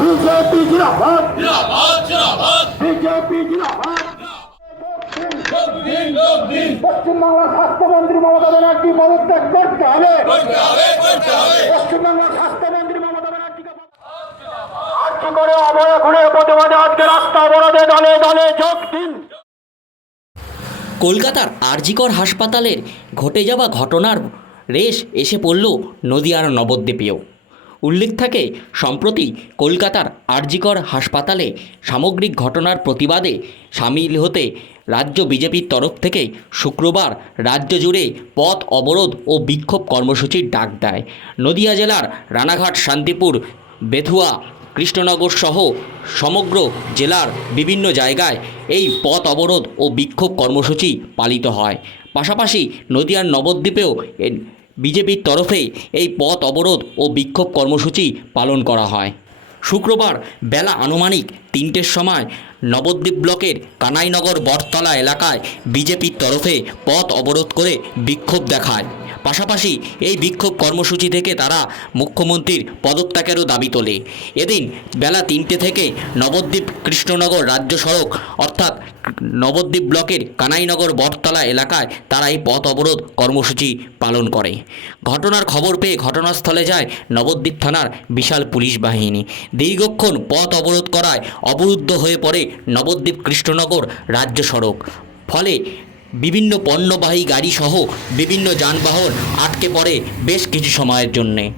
BJP জিন্দাবাদ। জিন্দাবাদ জিন্দাবাদ। বিজেপি জিন্দাবাদ। পশ্চিমবাংলার স্বাস্থ্যমন্ত্রী মমতা ব্যানার্জি পদত্যাগ করতে হবে করতে হবে করতে হবে পশ্চিমবাংলার স্বাস্থ্যমন্ত্রী মমতা ব্যানার্জিকে আজকে করে অবহেলা প্রতিবাদে আজকে রাস্তা অবরোধে দলে দলে যোগ দিন। কলকাতার আরজিকর হাসপাতালের ঘটে যাওয়া ঘটনার রেশ এসে পড়ল নদিয়ার নবদ্বীপেও। উল্লেখ থাকে, সম্প্রতি কলকাতার আরজিকর হাসপাতালে সামগ্রিক ঘটনার প্রতিবাদে সামিল হতে রাজ্য বিজেপির তরফ থেকে শুক্রবার রাজ্য জুড়ে পথ অবরোধ ও বিক্ষোভ কর্মসূচির ডাক দেয়। নদিয়া জেলার রানাঘাট, শান্তিপুর, বেথুয়া, কৃষ্ণনগর সহ সমগ্র জেলার বিভিন্ন জায়গায় এই পথ অবরোধ ও বিক্ষোভ কর্মসূচি পালিত হয়। পাশাপাশি নদিয়ার নবদ্বীপেও বিজেপির তরফে এই পথ অবরোধ ও বিক্ষোভ কর্মসূচি পালন করা হয়। শুক্রবার বেলা আনুমানিক তিনটের সময় নবদ্বীপ ব্লকের কানাইনগর বটতলা এলাকায় বিজেপির তরফে পথ অবরোধ করে বিক্ষোভ দেখায়। পাশাপাশি এই বিক্ষোভ কর্মসূচি থেকে তারা মুখ্যমন্ত্রীর পদত্যাগেরও দাবি তোলে। এদিন বেলা তিনটে থেকে নবদ্বীপ কৃষ্ণনগর রাজ্য সড়ক অর্থাৎ নবদ্বীপ ব্লকের কানাইনগর বটতলা এলাকায় তারা এই পথ অবরোধ কর্মসূচি পালন করে। ঘটনার খবর পেয়ে ঘটনাস্থলে যায় নবদ্বীপ থানার বিশাল পুলিশ বাহিনী। দীর্ঘক্ষণ পথ অবরোধ করায় অবরুদ্ধ হয়ে পড়ে নবদ্বীপ কৃষ্ণনগর রাজ্য সড়ক। ফলে বিভিন্ন পণ্যবাহী গাড়ি সহ বিভিন্ন যানবাহন আটকে পড়ে বেশ কিছু সময়ের জন্যে।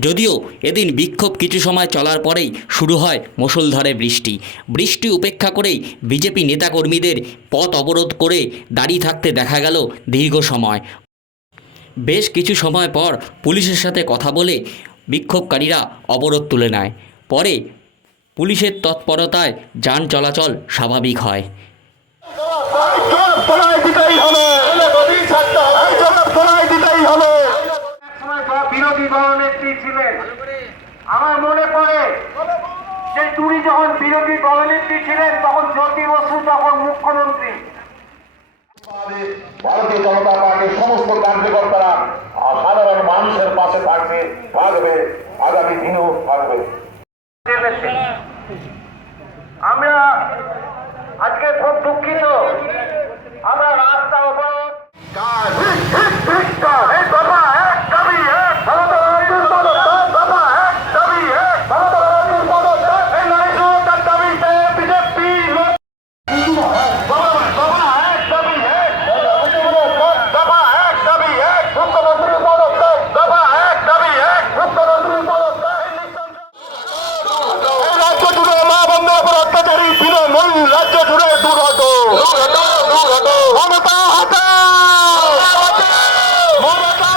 যদিও এদিন বিক্ষোভ কিছু সময় চলার পরেই শুরু হয় মুষলধারে বৃষ্টি। বৃষ্টি উপেক্ষা করেই বিজেপি নেতাকর্মীদের পথ অবরোধ করে দাঁড়িয়ে থাকতে দেখা গেল দীর্ঘ সময়। বেশ কিছু সময় পর পুলিশের সাথে কথা বলে বিক্ষোভকারীরা অবরোধ তুলে নেয়। পরে পুলিশের তৎপরতায় যান চলাচল স্বাভাবিক হয় তোলাই দিতেই হবে এই জন্য তোলাই দিতেই হবে সময় বা- বিরোধী আমার মনে পড়ে যে তুমি যখন বিরোধী দলনেত্রী ছিলেন তখন জ্যোতি বসু তখন মুখ্যমন্ত্রী। ভারতীয় জনতা পার্টির সমস্ত কার্যকর্তারা সাধারণ মানুষের পাশে থাকবে থাকবে আগামী দিনেও থাকবে। আমরা আজকে খুব দুঃখিত। আমরা রাস্তা অবরোধ এই বাবা এক দাবি এক মমতা ব্যানার্জির পদত্যাগ বাবা এক দাবি এক মমতা ব্যানার্জির পদত্যাগ এই নারীদের দাবিতে বিজেপি বাবা বাবা এক দাবি এক বাবা এক দাবি এক মুখ্যমন্ত্রীর পদত্যাগ বাবা এক দাবি এক মুখ্যমন্ত্রীর পদত্যাগ এই রাজ্য জুড়ে মা বন্ধ উপর অত্যাচারী তৃণমূল রাজ্য জুড়ে দূর হতো মমতা হটাও মমতা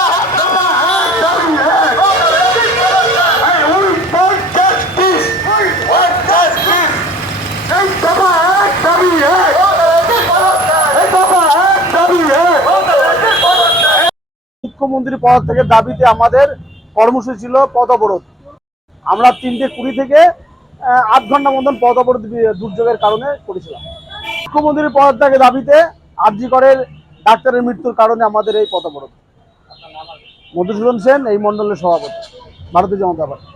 মুখ্যমন্ত্রী পদ থেকে দাবিতে আমাদের কর্মসূচি ছিল পদ অবরোধ। আমরা তিনটে কুড়ি থেকে আট ঘণ্টা মতন পথ অবরোধ দুর্যোগের কারণে করেছিলাম। মুখ্যমন্ত্রীর পদ থেকে দাবিতে আরজি করের ডাক্তারের মৃত্যুর কারণে আমাদের এই পদ অবরোধ। মধুসূদন সেন, এই মণ্ডলের সভাপতি, ভারতীয় জনতা পার্টি।